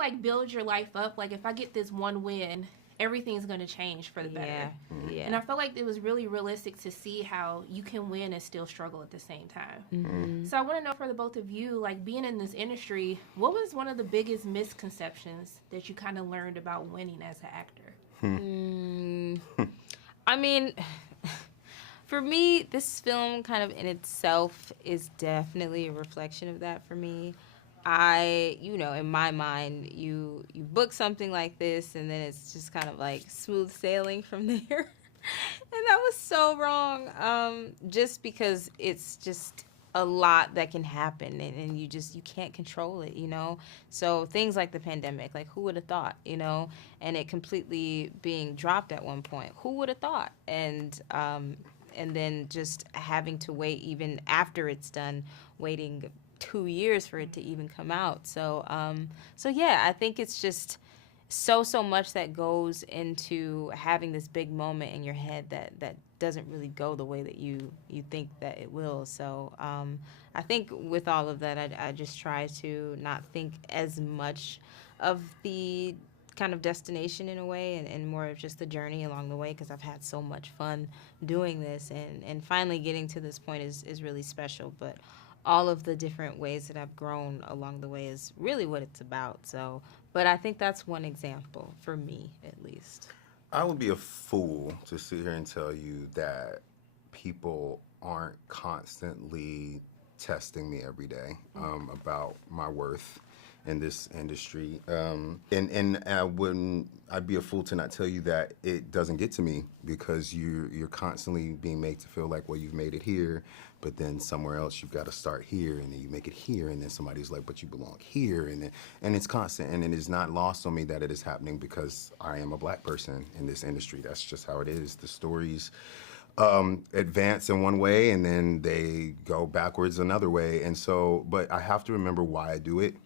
like build your life up. Like if I get this one win, everything's going to change for the better. Yeah. And I felt like it was really realistic to see how you can win and still struggle at the same time. So I want to know for the both of you, like being in this industry, what was one of the biggest misconceptions that you kind of learned about winning as an actor? I mean, for me, this film kind of in itself is definitely a reflection of that for me. In my mind, you book something like this, and then it's just kind of like smooth sailing from there. And that was so wrong. Just because it's just a lot that can happen, and you can't control it, So things like the pandemic, like who would have thought, and it completely being dropped at one point, who would have thought? And then just having to wait even after it's done, waiting 2 years for it to even come out. So yeah, I think it's just so much that goes into having this big moment in your head that doesn't really go the way that you think that it will. So I think with all of that, I just try to not think as much of the kind of destination in a way, and more of just the journey along the way, because I've had so much fun doing this, and finally getting to this point is really special. But all of the different ways that I've grown along the way is really what it's about. So, but I think that's one example for me, at least. I would be a fool to sit here and tell you that people aren't constantly testing me every day about my worth in this industry. And I'd be a fool to not tell you that it doesn't get to me, because you're constantly being made to feel like, well, you've made it here, but then somewhere else you've got to start here, and then you make it here, and then somebody's like, but you belong here, and it's constant, and it is not lost on me that it is happening because I am a black person in this industry. That's just how it is. The stories advance in one way, and then they go backwards another way, and so, but I have to remember why I do it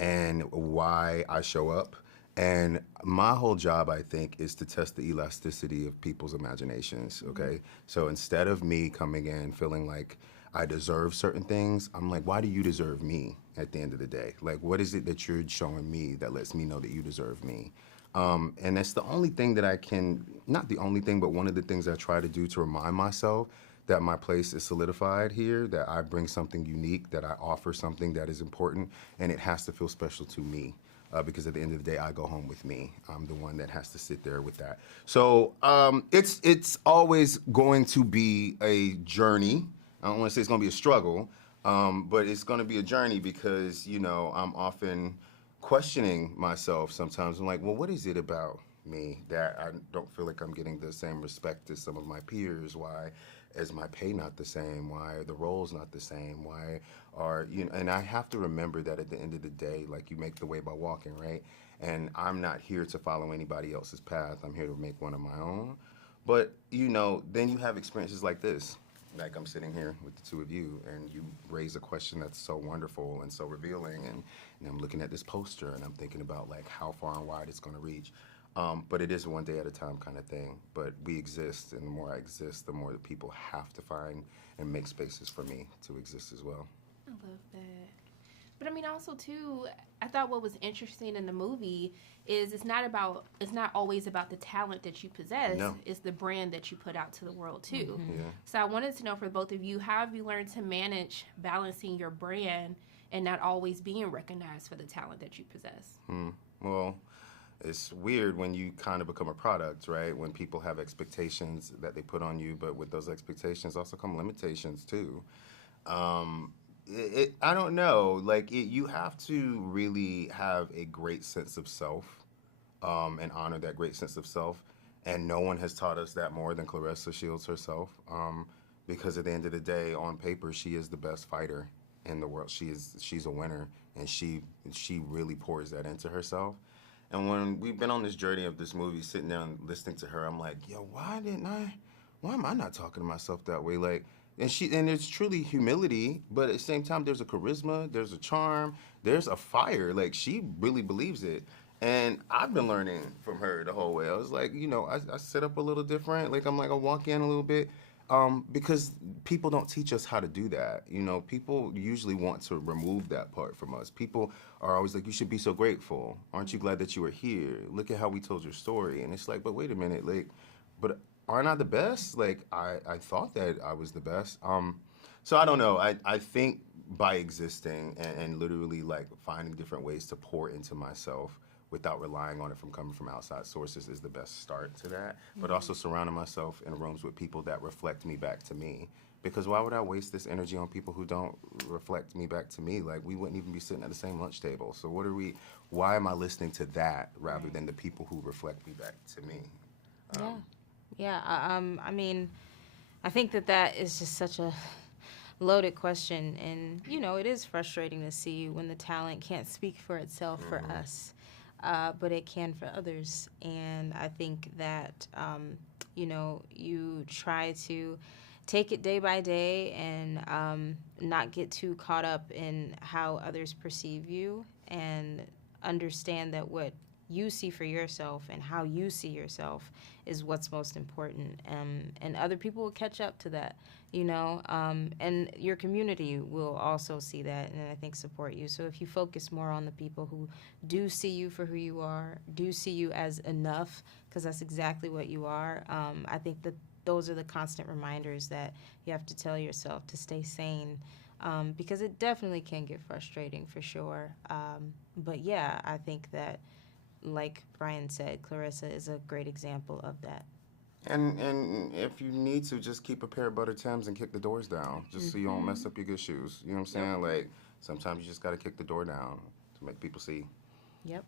and why I show up. And my whole job, I think, is to test the elasticity of people's imaginations, okay? So instead of me coming in feeling like I deserve certain things, I'm like, why do you deserve me at the end of the day? Like, what is it that you're showing me that lets me know that you deserve me? And that's the only thing that I can, not the only thing, but one of the things I try to do to remind myself that my place is solidified here, that I bring something unique, that I offer something that is important, and it has to feel special to me. Because at the end of the day, I go home with me. I'm the one that has to sit there with that. So it's always going to be a journey. I don't want to say it's going to be a struggle, but it's going to be a journey, because, I'm often questioning myself sometimes. I'm like, well, what is it about me that I don't feel like I'm getting the same respect as some of my peers? Why is my pay not the same? Why are the roles not the same? Why are, and I have to remember that at the end of the day, like, you make the way by walking, right? And I'm not here to follow anybody else's path. I'm here to make one of my own. But, then you have experiences like this. Like, I'm sitting here with the two of you, and you raise a question that's so wonderful and so revealing, and I'm looking at this poster, and I'm thinking about, like, how far and wide it's going to reach. But it is one day at a time kind of thing. But we exist, and the more I exist, the more that people have to find and make spaces for me to exist as well. I love that. But I mean, also too, I thought what was interesting in the movie is it's not always about the talent that you possess. No. It's the brand that you put out to the world too. Yeah. So I wanted to know for both of you, how have you learned to manage balancing your brand and not always being recognized for the talent that you possess? Well, it's weird when you kind of become a product, right? When people have expectations that they put on you, but with those expectations also come limitations too. I don't know, like, you have to really have a great sense of self, and honor that great sense of self. And no one has taught us that more than Clarissa Sheilds herself, because at the end of the day, on paper, she is the best fighter in the world. She's a winner, and she really pours that into herself. And when we've been on this journey of this movie, sitting down listening to her, I'm like, yo, why am I not talking to myself that way? Like, and it's truly humility, but at the same time, there's a charisma, there's a charm, there's a fire. Like, she really believes it. And I've been learning from her the whole way. I was like, I sit up a little different. Like, I walk in a little bit. Because people don't teach us how to do that. You know, people usually want to remove that part from us. People are always like, you should be so grateful. Aren't you glad that you were here? Look at how we told your story. And it's like, but wait a minute, like, but aren't I the best? Like, I thought that I was the best. So I don't know. I think by existing and literally like finding different ways to pour into myself without relying on it from coming from outside sources is the best start to that. But also surrounding myself in rooms with people that reflect me back to me. Because why would I waste this energy on people who don't reflect me back to me? Like, we wouldn't even be sitting at the same lunch table. So why am I listening to that rather than the people who reflect me back to me? Yeah. I mean, I think that is just such a loaded question. And, you know, it is frustrating to see when the talent can't speak for itself for us. But it can for others. And I think that, you know, you try to take it day by day and not get too caught up in how others perceive you and understand that what you see for yourself and how you see yourself is what's most important. And other people will catch up to that, you know, and your community will also see that and I think support you. So if you focus more on the people who do see you for who you are, do see you as enough, because that's exactly what you are, I think that those are the constant reminders that you have to tell yourself to stay sane, because it definitely can get frustrating for sure. But yeah, I think that, like Brian said, Clarissa is a great example of that. And if you need to, just keep a pair of butter Timbs and kick the doors down, just so you don't mess up your good shoes. You know what I'm saying? Like, sometimes you just got to kick the door down to make people see. Yep.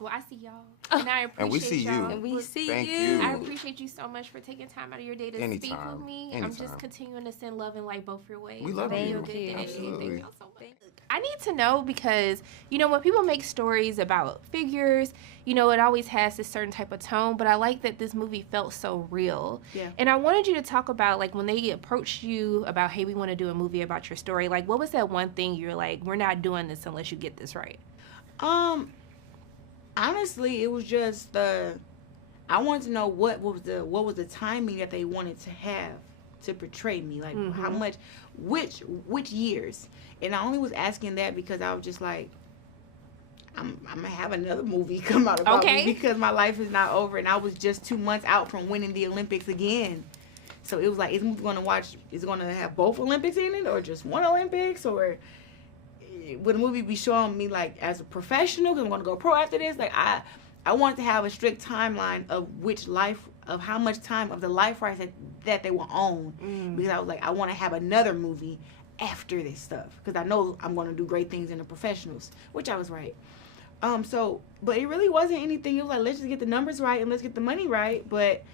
Well, I see y'all, and I appreciate And we see y'all. you. And we see Thank you. you. I appreciate you so much for taking time out of your day to speak Anytime. with me. Anytime. I'm just continuing to send love and light both your ways. We love Have you. a good day. Absolutely. Thank y'all so much. I need to know because, you know, when people make stories about figures, you know, it always has this certain type of tone, but I like that this movie felt so real. Yeah. And I wanted you to talk about, like, when they approached you about, hey, we want to do a movie about your story, like, what was that one thing you're like, we're not doing this unless you get this right? Honestly, it was just I wanted to know what was the timing that they wanted to have to portray me, like how much, which years. And I only was asking that because I was just like, I'm gonna have another movie come out about me because my life is not over, and I was just 2 months out from winning the Olympics again. So it was like, is it gonna have both Olympics in it, or just one Olympics, or would the movie be showing me like as a professional because I'm gonna go pro after this? Like I wanted to have a strict timeline of how much time of the life rights that they will own, because I was like, I want to have another movie after this stuff because I know I'm going to do great things in the professionals, which I was right. But it really wasn't anything. It was like, let's just get the numbers right and let's get the money right. But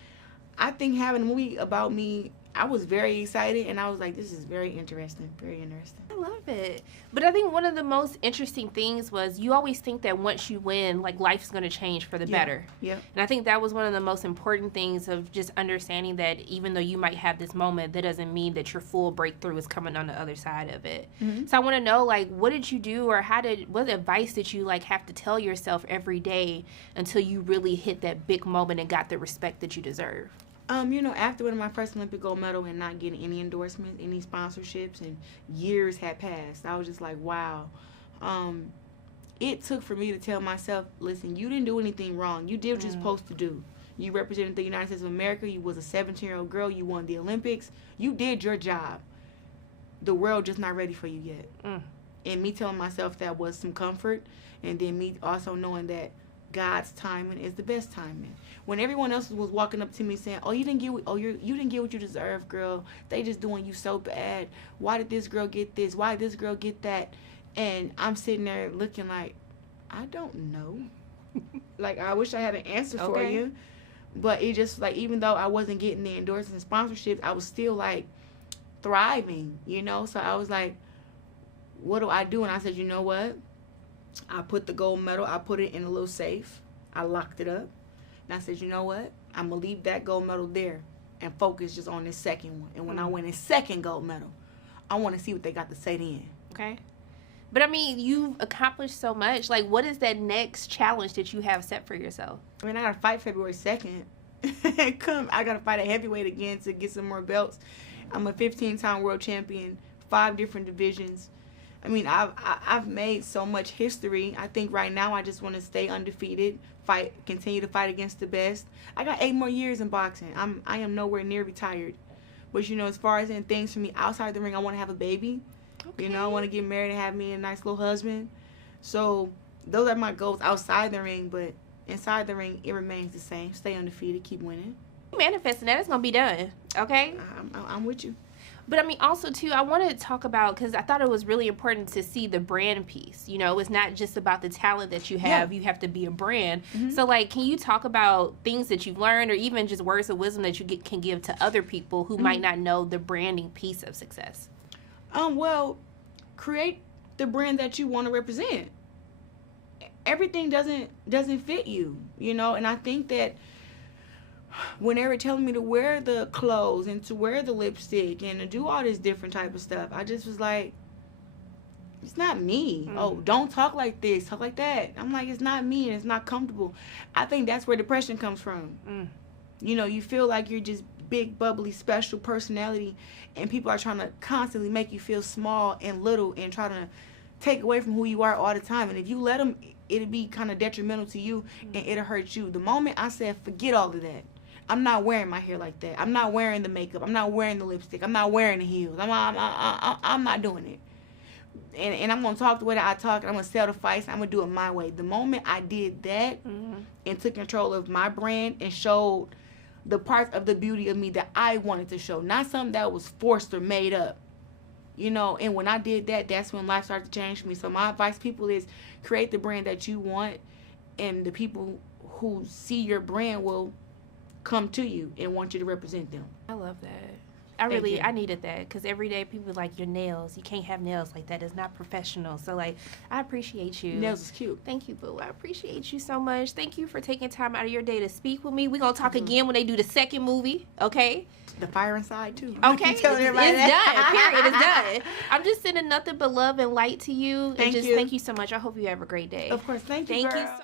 I think having a movie about me, I was very excited, and I was like, this is very interesting. I love it. But I think one of the most interesting things was you always think that once you win, like, life's going to change for the better. Yeah. And I think that was one of the most important things of just understanding that even though you might have this moment, that doesn't mean that your full breakthrough is coming on the other side of it. Mm-hmm. So I want to know, like, what did you do, or what advice did you, like, have to tell yourself every day until you really hit that big moment and got the respect that you deserve? You know, after winning my first Olympic gold medal and not getting any endorsements, any sponsorships, and years had passed, I was just like, wow. It took for me to tell myself, listen, you didn't do anything wrong. You did what you're supposed to do. You represented the United States of America. You was a 17-year-old girl. You won the Olympics. You did your job. The world just not ready for you yet. And me telling myself that was some comfort, and then me also knowing that God's timing is the best timing. When everyone else was walking up to me saying, "Oh, you didn't get what you deserve, girl. They just doing you so bad. Why did this girl get this? Why did this girl get that?" And I'm sitting there looking like, I don't know. Like, I wish I had an answer for you. But it just, like, even though I wasn't getting the endorsements and sponsorships, I was still, like, thriving, you know? So I was like, what do I do? And I said, you know what? I put the gold medal, I put it in a little safe. I locked it up. And I said, you know what? I'm going to leave that gold medal there and focus just on this second one. And when I win a second gold medal, I want to see what they got to say then. Okay. But, I mean, you've accomplished so much. Like, what is that next challenge that you have set for yourself? I mean, I got to fight February 2nd. I got to fight a heavyweight again to get some more belts. I'm a 15-time world champion, 5 different divisions. I mean, I've made so much history. I think right now I just want to stay undefeated, continue to fight against the best. I got 8 more years in boxing. I am nowhere near retired. But, you know, as far as in things for me outside the ring, I want to have a baby. Okay. You know, I want to get married and have me a nice little husband. So those are my goals outside the ring. But inside the ring, it remains the same. Stay undefeated, keep winning. Manifesting that, it's going to be done. Okay? I'm with you. But, I mean, also, too, I wanted to talk about, because I thought it was really important to see the brand piece. You know, it's not just about the talent that you have. Yeah. You have to be a brand. Mm-hmm. So, like, can you talk about things that you've learned or even just words of wisdom that you can give to other people who might not know the branding piece of success? Well, create the brand that you want to represent. Everything doesn't fit you, you know, and I think that when they were telling me to wear the clothes and to wear the lipstick and to do all this different type of stuff, I just was like, it's not me. Mm. Oh, don't talk like this, talk like that. I'm like, it's not me and it's not comfortable. I think that's where depression comes from. Mm. You know, you feel like you're just big, bubbly, special personality and people are trying to constantly make you feel small and little and try to take away from who you are all the time. And if you let them, it'll be kind of detrimental to you and it'll hurt you. The moment I said, forget all of that. I'm not wearing my hair like that. I'm not wearing the makeup. I'm not wearing the lipstick. I'm not wearing the heels. I'm not doing it. And I'm going to talk the way that I talk. I'm going to sell the fights. I'm going to do it my way. The moment I did that and took control of my brand and showed the parts of the beauty of me that I wanted to show, not something that was forced or made up, you know, and when I did that, that's when life started to change for me. So my advice to people is create the brand that you want, and the people who see your brand will come to you and want you to represent them. I love that. I needed that because every day people are like, your nails, you can't have nails like that. It's not professional. So, like, I appreciate you. Nails is cute. Thank you, boo. I appreciate you so much. Thank you for taking time out of your day to speak with me. We're going to talk again when they do the second movie, okay? The fire inside, too. Okay. It's done. Period. It's done. I'm just sending nothing but love and light to you. Thank you. Thank you so much. I hope you have a great day. Of course. Thank you, girl. So